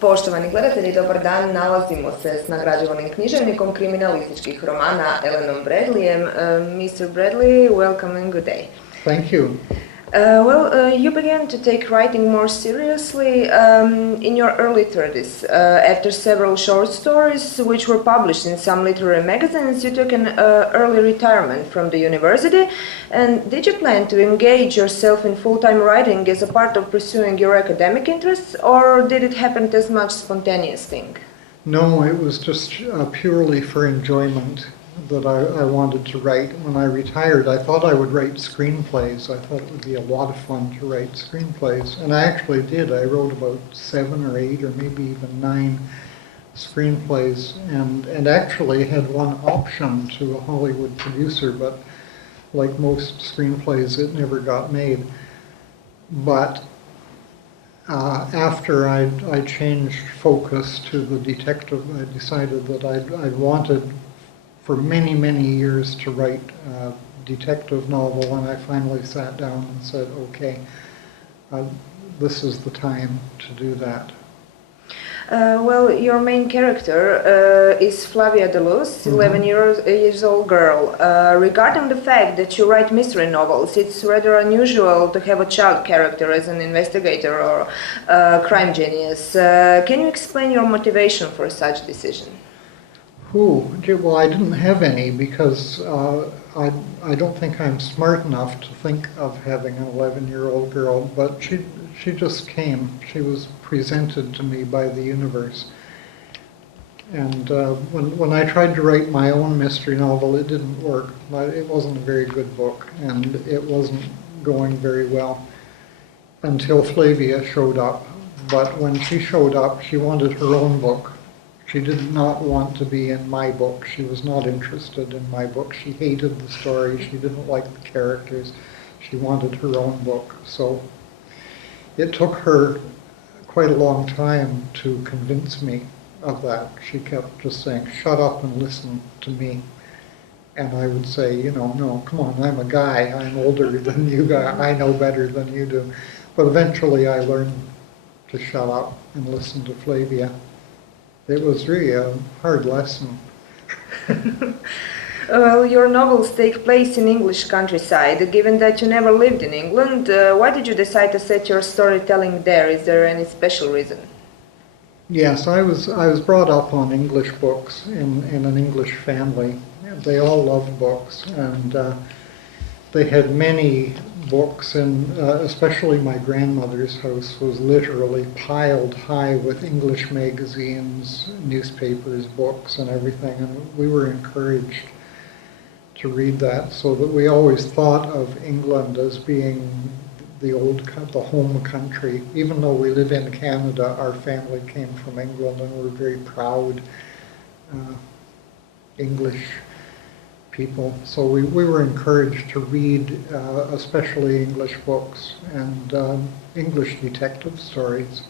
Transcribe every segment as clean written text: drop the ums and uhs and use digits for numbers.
Poštovani gledatelji, dobar dan. Nalazimo se s nagrađovanim književnikom kriminalističkih romana Elenom Bradleyem. Mr. Bradley, welcome and good day. Thank you. You began to take writing more seriously in your early 30s. After several short stories, which were published in some literary magazines, you took an early retirement from the university. And did you plan to engage yourself in full-time writing as a part of pursuing your academic interests, or did it happen as much spontaneous thing? No, it was just purely for enjoyment that I wanted to write. When I retired, I thought I would write screenplays. I thought it would be a lot of fun to write screenplays, and I actually did. I wrote about 7 or 8 or maybe even 9 screenplays, and actually had one option to a Hollywood producer, but like most screenplays, it never got made. But after I changed focus to the detective, I decided that I wanted for many, many years to write a detective novel, and I finally sat down and said, okay, this is the time to do that. Well, your main character is Flavia Deleuze, 11 years old girl. Regarding the fact that you write mystery novels, it's rather unusual to have a child character as an investigator or crime genius. Can you explain your motivation for such decision? Well, I didn't have any because I don't think I'm smart enough to think of having an 11-year-old girl, but she just came. She was presented to me by the universe. And when I tried to write my own mystery novel, it didn't work. It wasn't a very good book, and it wasn't going very well until Flavia showed up. But when she showed up, she wanted her own book. She did not want to be in my book. She was not interested in my book. She hated the story. She didn't like the characters. She wanted her own book. So it took her quite a long time to convince me of that. She kept just saying, shut up and listen to me. And I would say, no, come on, I'm a guy. I'm older than you guys. I know better than you do. But eventually I learned to shut up and listen to Flavia. It was really a hard lesson. Well, your novels take place in English countryside. Given that you never lived in England, why did you decide to set your storytelling there? Is there any special reason? Yes, I was brought up on English books in an English family. They all loved books, and they had many books, and especially my grandmother's house was literally piled high with English magazines, newspapers, books, and everything, and we were encouraged to read that, so that we always thought of England as being the home country. Even though we live in Canada, our family came from England, and we're very proud English people. So we were encouraged to read especially English books and English detective stories.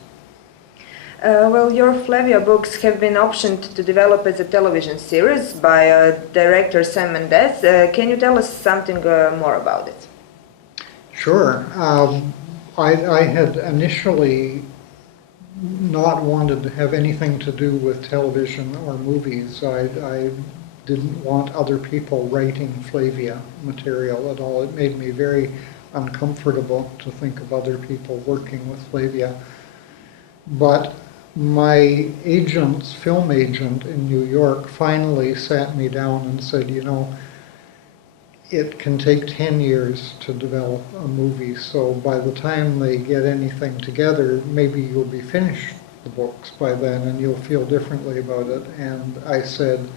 Well, your Flavia books have been optioned to develop as a television series by director Sam Mendes. Can you tell us something more about it? Sure. I had initially not wanted to have anything to do with television or movies. I didn't want other people writing Flavia material at all. It made me very uncomfortable to think of other people working with Flavia. But my film agent in New York finally sat me down and said, it can take 10 years to develop a movie, so by the time they get anything together, maybe you'll be finished the books by then and you'll feel differently about it. And I said,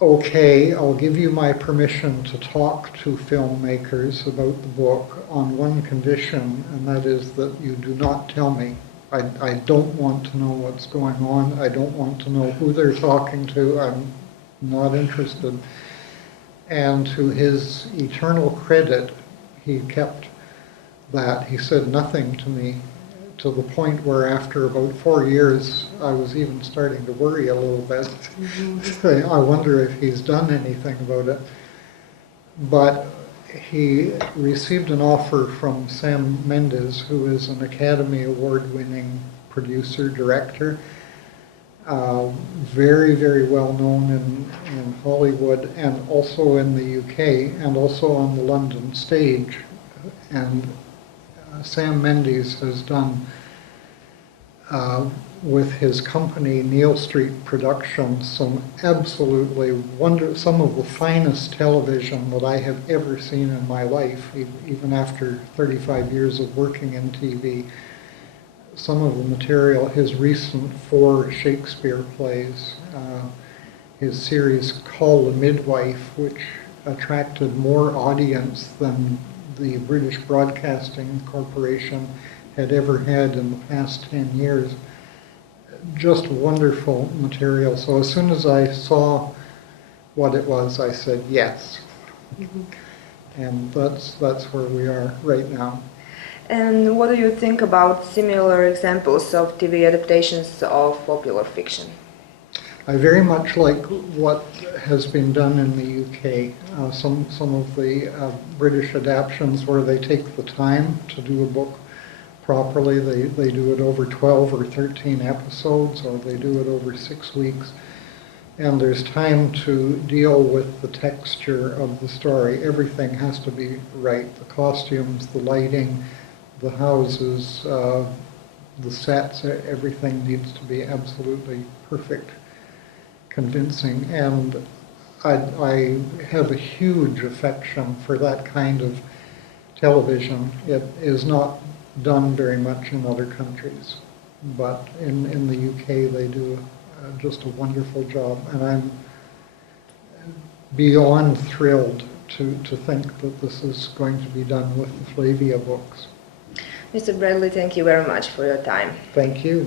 okay, I'll give you my permission to talk to filmmakers about the book on one condition, and that is that you do not tell me. I don't want to know what's going on. I don't want to know who they're talking to. I'm not interested. And to his eternal credit, he kept that. He said nothing to me, to the point where after about 4 years, I was even starting to worry a little bit. I wonder if he's done anything about it. But he received an offer from Sam Mendes, who is an Academy Award-winning producer, director. Very, very well known in Hollywood and also in the UK and also on the London stage. And Sam Mendes has done, with his company Neal Street Productions, some absolutely some of the finest television that I have ever seen in my life, even after 35 years of working in TV. Some of the material, his recent 4 Shakespeare plays, his series Call the Midwife, which attracted more audience than the British Broadcasting Corporation had ever had in the past 10 years. Just wonderful material. So as soon as I saw what it was, I said yes. And that's where we are right now. And what do you think about similar examples of TV adaptations of popular fiction? I very much like what has been done in the UK. Some of the British adaptations where they take the time to do a book properly. They do it over 12 or 13 episodes, or they do it over 6 weeks. And there's time to deal with the texture of the story. Everything has to be right. The costumes, the lighting, the houses, the sets, everything needs to be absolutely perfect, convincing. And I have a huge affection for that kind of television. It is not done very much in other countries, but in the UK they do just a wonderful job, and I'm beyond thrilled to think that this is going to be done with the Flavia books. Mr. Bradley, thank you very much for your time. Thank you.